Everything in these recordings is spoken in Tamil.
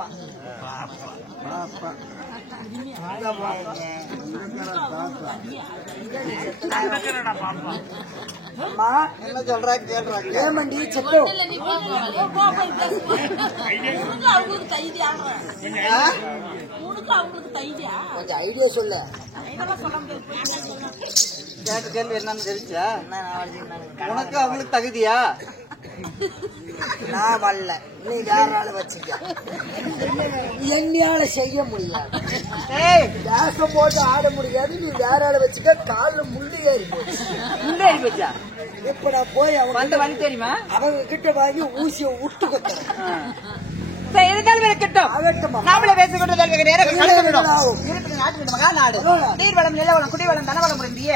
பாப்பா அம்மா என்ன சொல்றா கேள்றாங்க ஏமண்டி செப்போ கொஞ்சம் ஐடியா சொல்ல கேட்ட கேள்வி என்னன்னு தெரிஞ்சா உனக்கு அவங்களுக்கு தகுதியா நான் வரல நீ வேற வச்சுக்க என்னையால செய்ய முடியாது வேஷம் போட்டு ஆட முடியாது நீ வேற ஆளை வச்சுக்க கால முள்ளு ஏறி போச்சா இப்ப நான் போய் அவங்க வழி தெரியுமா அவங்க கிட்ட வாங்கி ஊசிய விட்டு கொத்துறேன் நாமளே பேசிக்கொண்டு நீர்வளம் நிலவளம் குடிவளம் தனவளம் முடிந்தியே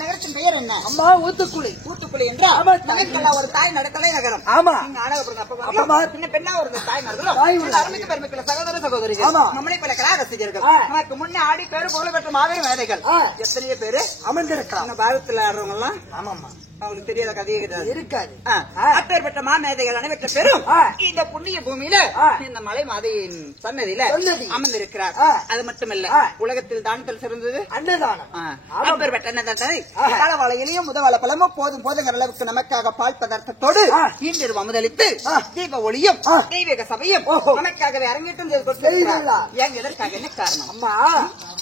நகரத்தின் பெயர் என்ன அம்மா ஊத்துக்குழி ஊத்துக்குழி என்றால் ஒரு தாய் நடக்கலை நகரம் ஆமா பெண்ணா ஒரு தாய் நகரம் பெருமைக்குள்ள சகோதர சகோதரிகள் நம்மளை பல கலாரசிகர்கள் நமக்கு முன்னே ஆடி பேரு போல பெற்ற மாபெரும் வேலைகள் எத்தனையோ பேரு அமர்ந்திருக்கலாம் பாரத்தில் ஆடுறவங்க எல்லாம் ஆமாமா அவங்களுக்கு தெரியாத கதையே இருக்காது அப்பேற்பட்ட மாமேதைகள் அனைவற்ற பெரும் இந்த புண்ணிய பூமியில இந்த மலை மாதையின் சன்னதியில அமர்ந்திருக்கிறார் அது மட்டுமல்ல உலகத்தில் தானத்தில் சிறந்தது அன்னதானம் அப்பேற்பட்ட அன்னதானத்தை காலவாளையிலையும் முதவாள பழமும் போதும் போதுங்கிற அளவுக்கு நமக்காக பால் பதார்த்தத்தோடு ஈண்டிரு அமுதளித்து தீப ஒளியும் தெய்வீக சபையும் நமக்காகவே அரங்கேற்றம் செய்து கொடுத்து ஏன் எதற்காக என்ன காரணம் அம்மா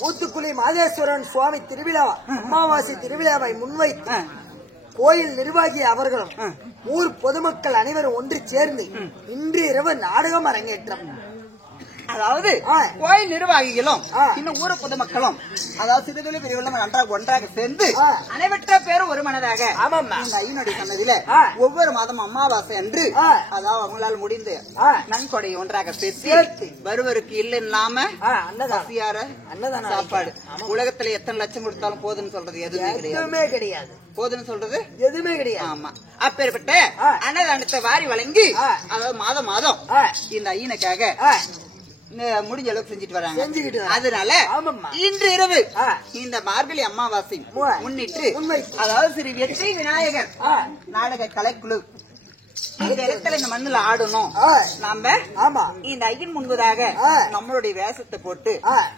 ஊத்துக்குளி மாதேஸ்வரன் சுவாமி திருவிழா அமாவாசை திருவிழாவை முன்வைத்து கோயில் நிர்வாகி அவர்களும் ஊர் பொதுமக்கள் அனைவரும் ஒன்று சேர்ந்து இன்று இரவு நாடகம் அரங்கேற்றம் அதாவது கோயில் நிர்வாகிகளும் இன்னும் ஊர் பொதுமக்களும் அதாவது சிறுதொழி பிரிவுகளும் ஒன்றாக சேர்ந்து அனைவற்ற பேரும் ஒரு மனதாக ஐயனுடைய சன்னதியில ஒவ்வொரு மாதம் அமாவாசை அன்று அதாவது அவங்களால முடிந்து நன்கொடை ஒன்றாக சேர்த்து வருவருக்கு இல்ல இல்லாம பசியார அன்னதான சாப்பாடு உலகத்துல எத்தனை லட்சம் கொடுத்தாலும் போதுன்னு சொல்றது எதுவுமே கிடையாது போதுன்னு சொல்றது எதுவுமே கிடையாது ஆமா அப்பேற்பட்ட அன்னதானத்தை வாரி வழங்கி அதாவது மாதம் மாதம் இந்த ஐயனுக்காக முடிஞ்ச அளவுக்கு செஞ்சுட்டு வராங்க அதனால இன்று இரவு இந்த மார்கழி அமாவாசை முன்னிட்டு அதாவது ஸ்ரீ வெற்றி விநாயகர் நாடக கலைக்குழு இந்த இடத்துல இந்த மண்ணுல ஆடணும் நாம ஆமா இந்த ஐயன் முன்பதாக நம்மளுடைய வேஷத்தை போட்டு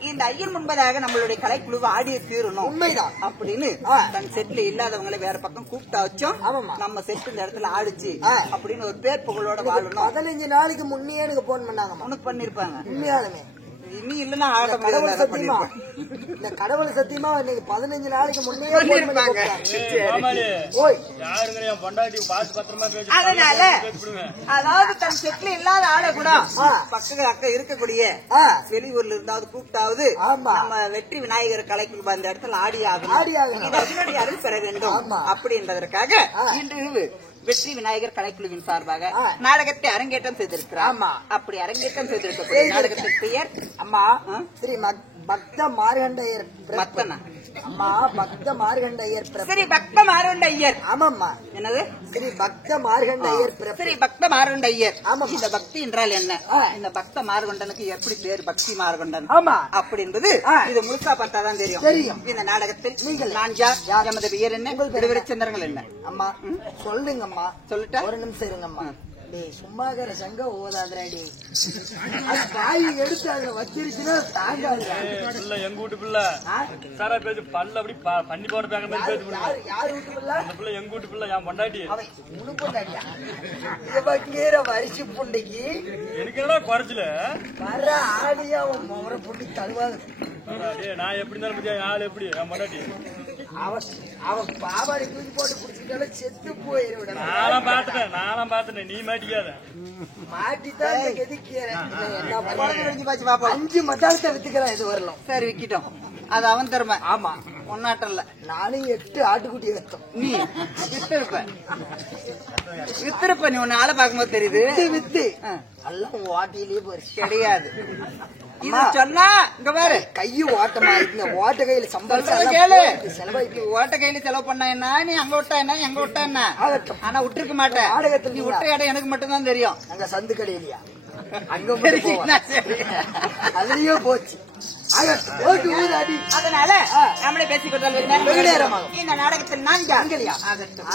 இந்த ஐயன் முன்பதாக நம்மளுடைய கலைக்குழுவை ஆடிய தீரணும் உண்மைதான் அப்படின்னு தன் செட்ல இல்லாதவங்களை வேற பக்கம் கூப்பிட்டா வச்சோம் நம்ம செட் இந்த இடத்துல ஆடிச்சு அப்படின்னு ஒரு பேர் புகழோட வாழணும் 15 நாளைக்கு முன்னே எனக்கு போன் பண்ணாங்க உனக்கு பண்ணிருப்பாங்க உண்மையாலுமே நீ இல்லன்னா இந்த கடவுள் சத்தியமா இன்னைக்கு 15 நாளைக்கு முன்னே அதனால அதாவது தன் செட்ல இல்லாத ஆளை கூட பக்கத்துல அக்க இருக்கக்கூடிய வெளியூர்ல இருந்தாவது கூப்பிட்டாவது நம்ம வெற்றி விநாயகர் கலைக்கு அந்த இடத்துல ஆடி ஆகணும் அருள் பெற வேண்டும் அப்படின்றதற்காக இன்று வெற்றி விநாயகர் கலைக்குழுவின் சார்பாக நாடகத்தை அரங்கேற்றம் செய்திருக்கிறார் அப்படி அரங்கேற்றம் செய்திருக்க நாடகத்தின் பெயர் அம்மா ஸ்ரீ பக்த மார்கண்டையர் பக்தனா அம்மா பக்த மார்கண்டையர் ஸ்ரீ பக்த மார்கண்டையர் ஆமாம்மா என்னது ஸ்ரீ பக்த மார்கண்டையர் ஸ்ரீ பக்த மார்கண்டையர் ஆமா இந்த பக்தி என்றால் என்ன இந்த பக்த மார்கண்டனுக்கு எப்படி பேர் பக்தி மார்கண்டன் ஆமா அப்படி என்பது இது முழுசா பார்த்தாதான் தெரியும் இந்த நாடகத்தில் நீங்கள் நான் யார் எமது பெயர் என்ன விடுவிட சந்திரங்கள் என்ன அம்மா சொல்லுங்கம்மா சொல்லிட்டா ஒரு நிமிஷம் இருங்கம்மா சும்மாக்கிற சங்க ஓதாதிராடி காய் எடுத்து அதுல வச்சிருச்சுன்னா தாங்காது எங்க வீட்டு பிள்ளை சாரா பேச்சு பல்ல அப்படி பண்ணி போடுறாங்க யாரு வீட்டு பிள்ளை எங்க வீட்டு பிள்ளை என் பொண்டாட்டி முழு பொண்டாட்டியா கீரை வரிச்சு புண்டைக்கு எனக்கு என்ன குறைச்சல வர ஆடியா முறை புண்டி தழுவாது நான் எப்படி இருந்தாலும் ஆள் எப்படி என் பொண்டாட்டி அவன் பாவாடி தூக்கி போட்டு குடிச்சுட்டாலும் செத்து போயிரு நானும் பாத்துட்டேன் நீ மாட்டிக்காத மாட்டித்தான் என்ன 5 மத்தாளத்தை வித்துக்கிறான் இது வரலாம் சரி விக்கிட்டோம் அது அவன் திறமை ஆமா ஒன்னாட்டல்ல நானும் 8 ஆட்டுக்குட்டி வைத்தோம் நீ வித்திருப்ப நீ உன்ன ஆளை பார்க்கும்போது தெரியுது வித்து எல்லாம் ஓட்டிலேயே போச்சு கிடையாது சொன்னா இங்க பாரு கையும் ஓட்டமா இருக்கு ஓட்ட கையில சம்பாதிச்சு கேளு செலவாய்க்கு ஓட்ட கையில செலவு பண்ண என்ன நீ அங்க விட்டா என்ன எங்க விட்டா என்ன ஆனா விட்டுருக்க மாட்டேன் நாடகத்தில் நீ விட்ட இடம் எனக்கு மட்டும் தான் தெரியும் அங்க சந்து கடையிலையா அங்க அதுலயே போச்சு அதனால நம்மளே பேசிக்கொண்டால் இந்த நாடகத்தில் நான் அங்கலியா ஆகட்டும்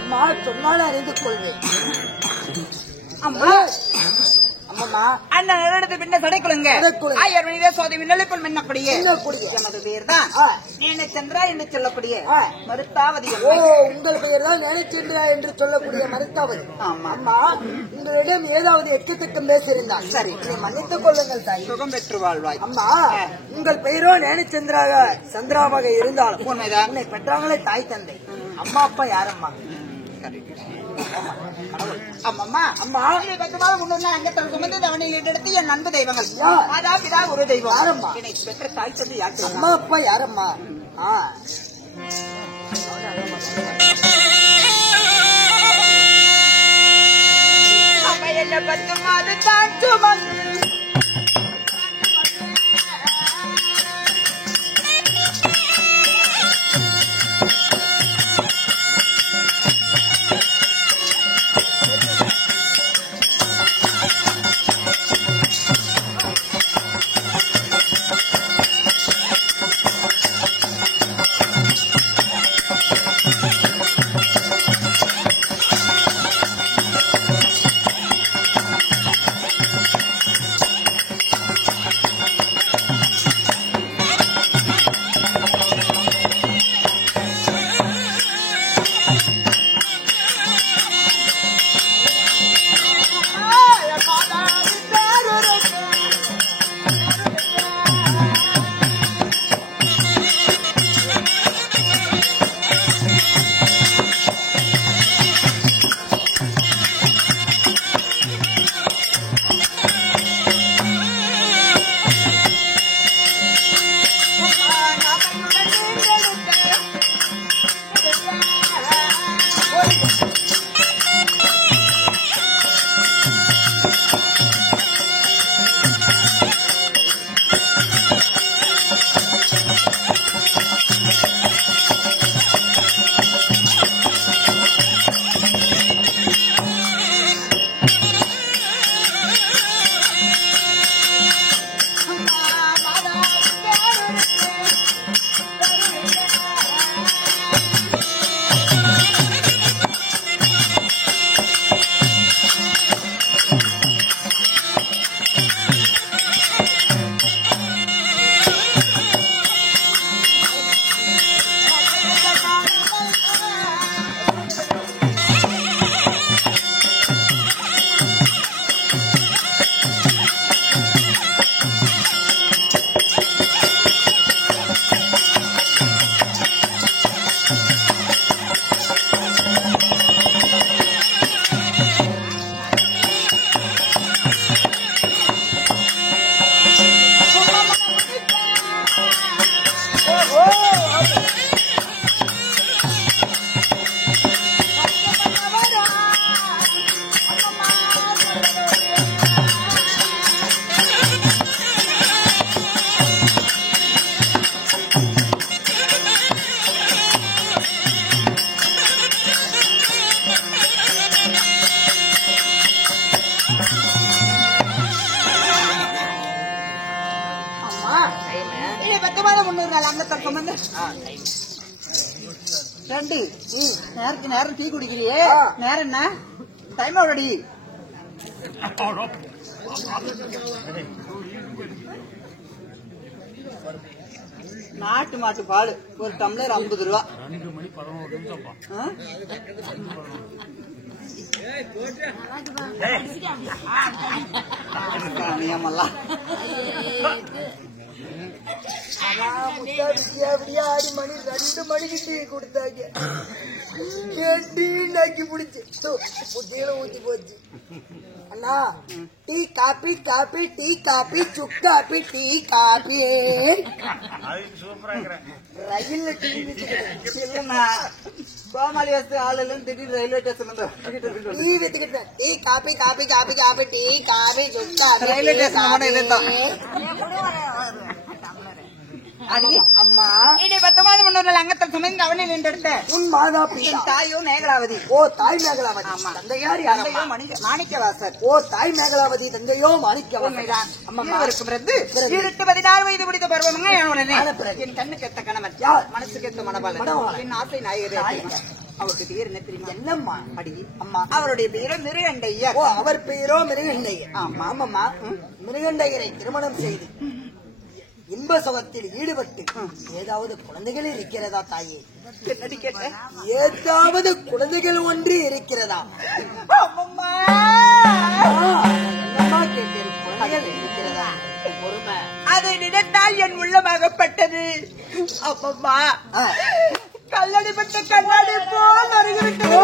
அம்மா சொன்னாலும் அறிந்து கொள்வேன். அம்மா அம்மா அண்ணன் எடுத்து பின்ன சடைக்குழுங்க ஆயர் மனித சோதி விண்ணளிப்புள் மின்னக்கூடிய எனது பேர் தான் நேனச்சந்திரா என்று சொல்லக்கூடிய மருத்தாவதி. உங்கள் பெயர் தான் நேனச்சந்திரா என்று சொல்லக்கூடிய மருத்தாவதி. அம்மா உங்களிடம் ஏதாவது எச்சத்திட்டம் பேசியிருந்தால் சரி மன்னித்துக் கொள்ளுங்கள் தாய். சுகம் பெற்று வாழ்வாய். அம்மா உங்கள் பெயரோ நேனச்சந்திராக சந்திராவாக இருந்தாலும் உண்மைதான். உன்னை பெற்றாங்களே தாய் தந்தை. அம்மா அப்பா யாரம்மா? அம்மா அம்மா 10 நாள் முன்னாடி அங்கத்தில் சுமந்து அவனை எடுத்து என் நண்பு தெய்வங்கள் மாதா பிதா ஒரு தெய்வம் யாரம்மா? என்னை பெற்ற தாய் தந்தை யாரு? அம்மா அப்பா யாரம்மா? அப்ப என்ன 10 மாதம் தான் சுமந்து நேரம் டீ குடிக்கிறியே நேரம் என்ன டைம் ஆல்ரெடி நாட்டு மாட்டு பால் ஒரு டம்ளர் 50 ரூபா. அப்படியே 6 மணி 2 மணிக்கு டீ கொடுத்தாங்க. டீ நக்கி பிடிச்சு புத்தியில ஊத்தி போச்சு. அண்ணா tea coffee coffee tea coffee சுக்காபி டீ காபி ரயில்ல டீ இல்லன்னா கோமாளி வசதி ஆளுல திடீர்னு ரயில்வே ஸ்டேஷன்ல டீ வித்துக்கிட்டேன் tea coffee coffee coffee coffee tea coffee சுக்காபி ரயில்வே ஸ்டேஷன் இதுதான். அம்மா இனி 19 முன்னூறு அங்கத்தில் சுமைந்து அவனை நின்றெடுத்த உன் மாதா பிதா என் தாயோ மேகலாவதி. ஓ தாய் மேகலாவதி தந்தையார் யாரம்மா மாணிக்கவாசர். ஓ தாய் மேகலாவதி தந்தையோ மாணிக்கவாசர் உண்மைதான். அம்மா இருவருக்கும் பிறந்து 16 வயது முடித்த பருவமாக என் கண்ணுக்கு ஏத்த கணவன் யார்? மனசுக்கு ஏத்த மணவாளன் என் ஆசை நாயகர். அவருக்கு பேர் என்ன தெரியுமா? என்னம்மா அடி அம்மா அவருடைய பேரோ மிருகண்டையர். ஓ அவர் பெயரோ மிருகண்டையர் ஆமாம்மா மிருகண்டையரை திருமணம் செய்து இன்ப சுகத்தில் ஈடுபட்டு ஏதாவது குழந்தைகள் இருக்கிறதா தாயே? என்னடி கேட்டேன்? ஏதாவது குழந்தைகள் ஒன்று இருக்கிறதா? என்னம்மா கேட்டேன், குழந்தைகள் இருக்கிறதா? பொறுமை. அதை நினைத்தால் என் உள்ளமாகப்பட்டது. அப்பம்மா கல்லடிப்பட்ட கண்ணாடி போல் அருகிவிட்டது.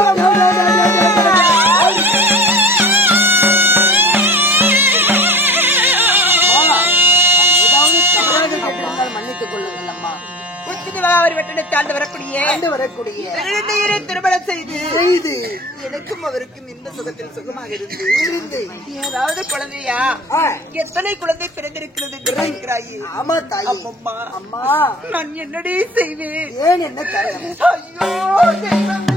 மன்னித்துக் கொள்ளுங்கள் அம்மா. வரக்கூடிய திருமணம் செய்து எனக்கும் அவருக்கும் இந்த சுகத்தில் சுகமாக இருந்து ஏதாவது குழந்தையா எத்தனை குழந்தை பிறந்திருக்கிறது? ஆமா தாய். அம்மா அம்மா நான் என்னடி செய்வேன்? ஏன் என்ன காரணம்? ஐயோ தெய்வமே.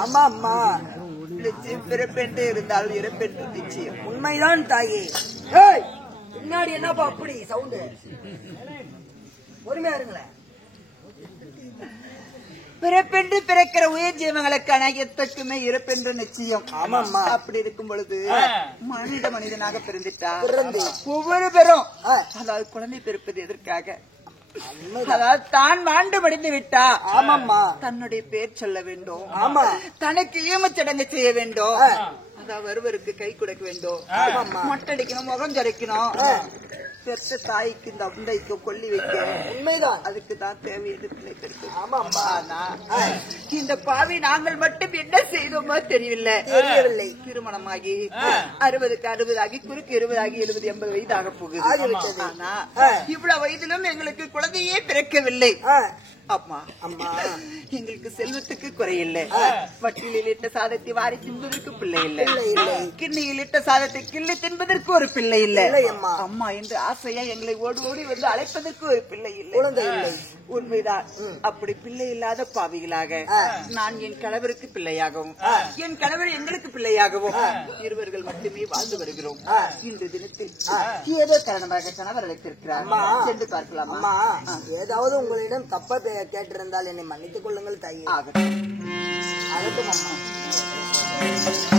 ஆமா அம்மா, நிச்சயம் பிறப்பென்று இருந்தால் இறப்பென்று நிச்சயம். உண்மைதான் தாயே. பின்னாடி என்னப்பா அப்படி சவுண்டு? பொறுமையா இருங்களேன். பிறப்பென்று பிறக்கிற உயிர் ஜீவங்களுக்கான எத்தக்குமே இறப்பென்று நிச்சயம். ஆமாம்மா. அப்படி இருக்கும் பொழுது மனிதனாக பிறந்துட்டா பிறந்து ஒவ்வொரு பேரும் அதாவது குழந்தை பிறப்பது எதற்காக? அதாவது தான் மாண்டு மடிந்து விட்டா ஆமாம்மா தன்னுடைய பேர் சொல்ல வேண்டும். ஆமா. தனக்கு ஈமச்சடங்கு செய்ய வேண்டும். அதாவது வருவருக்கு கை கொடுக்க வேண்டும். மொட்டடிக்கணும், முகம் ஜரைக்கணும். பெற்ற தாய்க்கு இந்த அந்தைக்கு கொல்லி வைக்க உண்மைதான். அதுக்கு தான் தேவையான பிள்ளை பெருக்கு. ஆமாம்மா. இந்த பாவி நாங்கள் மட்டும் என்ன செய்தோமோ தெரியவில்லை. திருமணமாகி 60க்கு 60 ஆகி குறுக்கு 20 ஆகி 70 80 வயது ஆக போகுது. ஆனா இவ்வளவு வயதிலும் எங்களுக்கு குழந்தையே பிறக்கவில்லை. அம்மா அம்மா எங்களுக்கு செல்வத்துக்கு குறையில்லை. வட்டியில் இட்ட சாதத்தை வாரி தின்பதற்கு பிள்ளை இல்லை. கிண்ணியில் இட்ட சாதத்தை கிள்ளி தின்பதற்கு ஒரு பிள்ளை இல்லை. அம்மா என்று ஆசையா எங்களை ஓடி ஓடி வந்து அழைப்பதற்கு ஒரு பிள்ளை இல்லை. உண்மைதான். அப்படி பிள்ளை இல்லாத பாவிகளாக நான் என் கணவருக்கு பிள்ளையாகவும் என் கணவர் எங்களுக்கு பிள்ளையாகவும் இருவர்கள் மட்டுமே வாழ்ந்து வருகிறோம். இன்று தினத்தில் ஏதோ காரணமாக கணவர் அழைத்திருக்கிறார். சென்று பார்க்கலாம். அம்மா, ஏதாவது உங்களிடம் தப்பா கேட்டிருந்தால் என்னை மன்னித்துக் கொள்ளுங்கள் தாயே. ஆகட்டும். அம்மா.